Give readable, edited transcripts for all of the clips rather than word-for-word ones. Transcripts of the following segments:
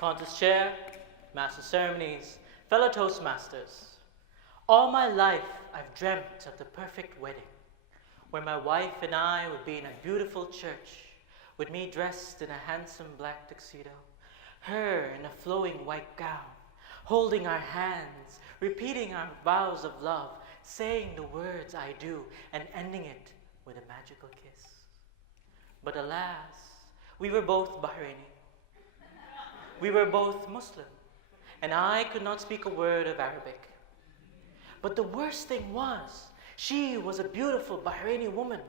contest chair, master ceremonies, fellow Toastmasters. All my life, I've dreamt of the perfect wedding, where my wife and I would be in a beautiful church, with me dressed in a handsome black tuxedo, her in a flowing white gown, holding our hands, repeating our vows of love, saying the words I do, and ending it with a magical kiss. But alas, we were both Bahraini. We were both Muslim, and I could not speak a word of Arabic. But the worst thing was, she was a beautiful Bahraini woman,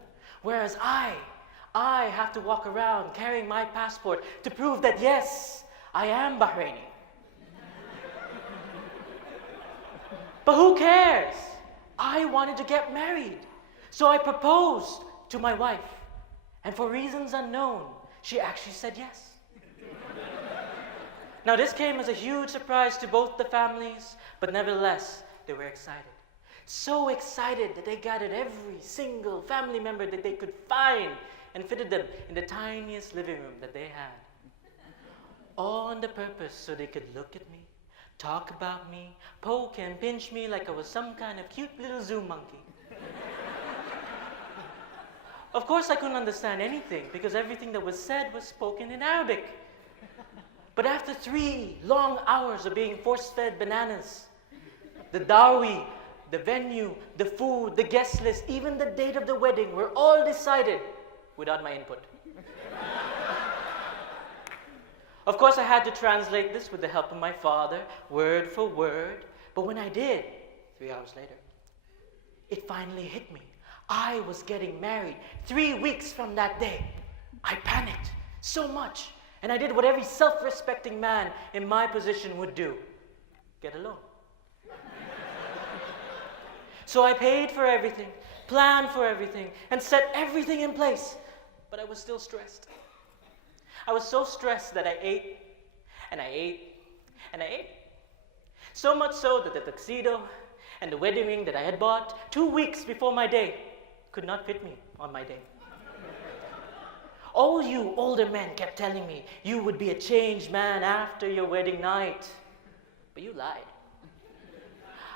whereas I have to walk around carrying my passport to prove that yes, I am Bahraini. But who cares? I wanted to get married. So I proposed to my wife. And for reasons unknown, she actually said yes. Now this came as a huge surprise to both the families, but nevertheless, they were excited. So excited that they gathered every single family member that they could find and fitted them in the tiniest living room that they had. All on the purpose so they could look at me, talk about me, poke and pinch me like I was some kind of cute little zoo monkey. Of course I couldn't understand anything because everything that was said was spoken in Arabic. But after 3 long hours of being force-fed bananas, the dowry, the venue, the food, the guest list, even the date of the wedding were all decided without my input. Of course, I had to translate this with the help of my father, word for word. But when I did, 3 hours later, it finally hit me. I was getting married 3 weeks from that day. I panicked so much, and I did what every self-respecting man in my position would do: get a loan. So I paid for everything, planned for everything, and set everything in place. But I was still stressed. I was so stressed that I ate, and I ate, and I ate. So much so that the tuxedo and the wedding ring that I had bought 2 weeks before my day could not fit me on my day. All you older men kept telling me you would be a changed man after your wedding night. But you lied.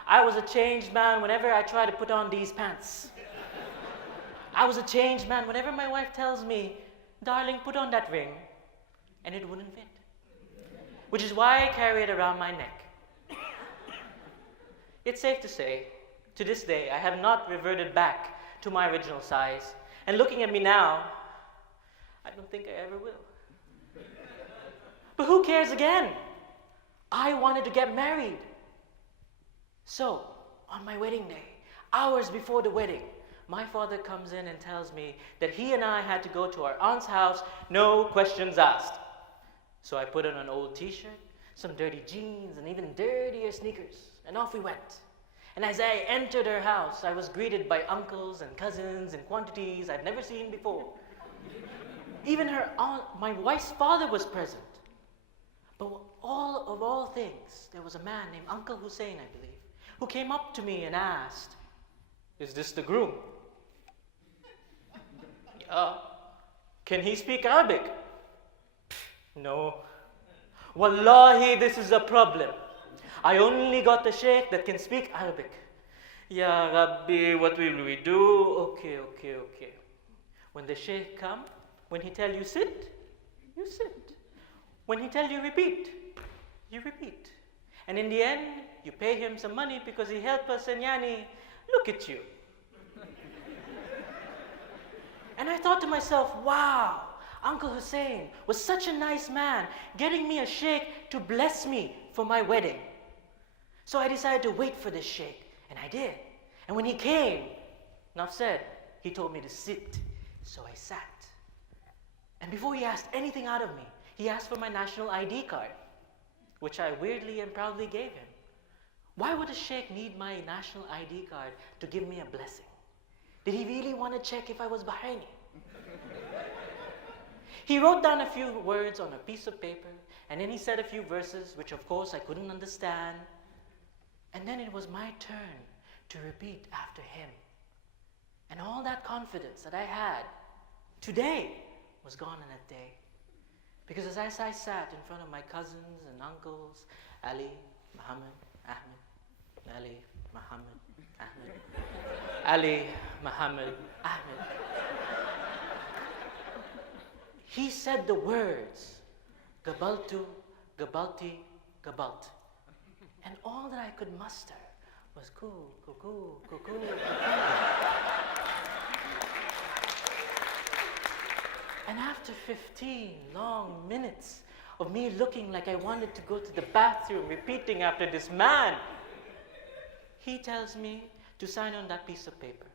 I was a changed man whenever I tried to put on these pants. I was a changed man whenever my wife tells me, "Darling, put on that ring," and it wouldn't fit. Which is why I carry it around my neck. It's safe to say, to this day, I have not reverted back to my original size. And looking at me now, I don't think I ever will. But who cares again? I wanted to get married. So, on my wedding day, hours before the wedding, my father comes in and tells me that he and I had to go to our aunt's house, no questions asked. So I put on an old t-shirt, some dirty jeans, and even dirtier sneakers, and off we went. And as I entered her house, I was greeted by uncles and cousins in quantities I'd never seen before. Even her aunt, my wife's father, was present. But of all things, there was a man named Uncle Hussein, I believe, who came up to me and asked, "Is this the groom?" "Yeah." "Can he speak Arabic?" "No." "Wallahi, this is a problem. I only got the sheikh that can speak Arabic." "Ya Rabbi, what will we do?" Okay. When the sheikh come, when he tell you sit, you sit. When he tell you repeat, you repeat. And in the end, you pay him some money because he helped us, and yani, look at you. And I thought to myself, wow, Uncle Hussein was such a nice man, getting me a sheikh to bless me for my wedding. So I decided to wait for this sheikh, and I did. And when he came, enough said, he told me to sit, so I sat. And before he asked anything out of me, he asked for my national ID card, which I weirdly and proudly gave him. Why would a sheikh need my national ID card to give me a blessing? Did he really want to check if I was Bahraini? He wrote down a few words on a piece of paper, and then he said a few verses, which of course I couldn't understand. And then it was my turn to repeat after him. And all that confidence that I had today was gone in that day. Because as I sat in front of my cousins and uncles, Ali, Muhammad, Ahmed, Ali, Muhammad, Ahmed, Ali, Muhammad, Ahmed, he said the words, Gabaltu, Gabalti, Gabalt. And all that I could muster was coo, cuckoo, cuckoo, cuckoo. And after 15 long minutes of me looking like I wanted to go to the bathroom, repeating after this man, he tells me to sign on that piece of paper,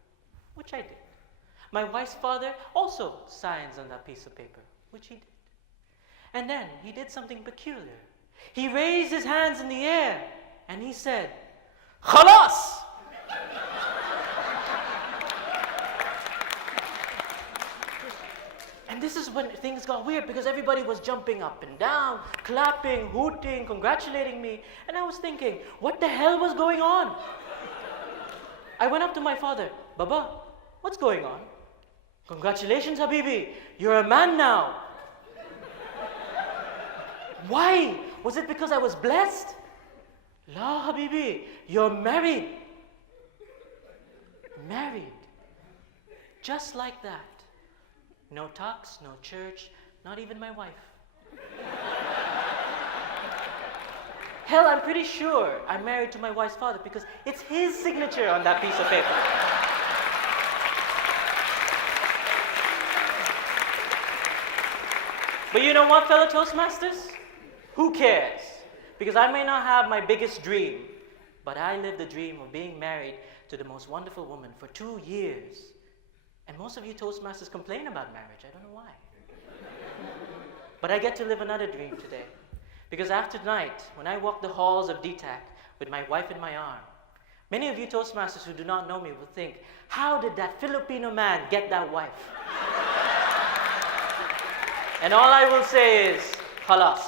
which I did. My wife's father also signs on that piece of paper, which he did. And then he did something peculiar. He raised his hands in the air and he said, Khalas! And this is when things got weird because everybody was jumping up and down, clapping, hooting, congratulating me. And I was thinking, what the hell was going on? I went up to my father, Baba, what's going on? Congratulations, Habibi, you're a man now. Why? Was it because I was blessed? La, Habibi, you're married. Married. Just like that. No talks, no church, not even my wife. Hell, I'm pretty sure I'm married to my wife's father because it's his signature on that piece of paper. But you know what, fellow Toastmasters? Who cares? Because I may not have my biggest dream, but I live the dream of being married to the most wonderful woman for 2 years. And most of you Toastmasters complain about marriage. I don't know why. But I get to live another dream today. Because after tonight, when I walk the halls of DTAC with my wife in my arm, many of you Toastmasters who do not know me will think, how did that Filipino man get that wife? And all I will say is, Khalas.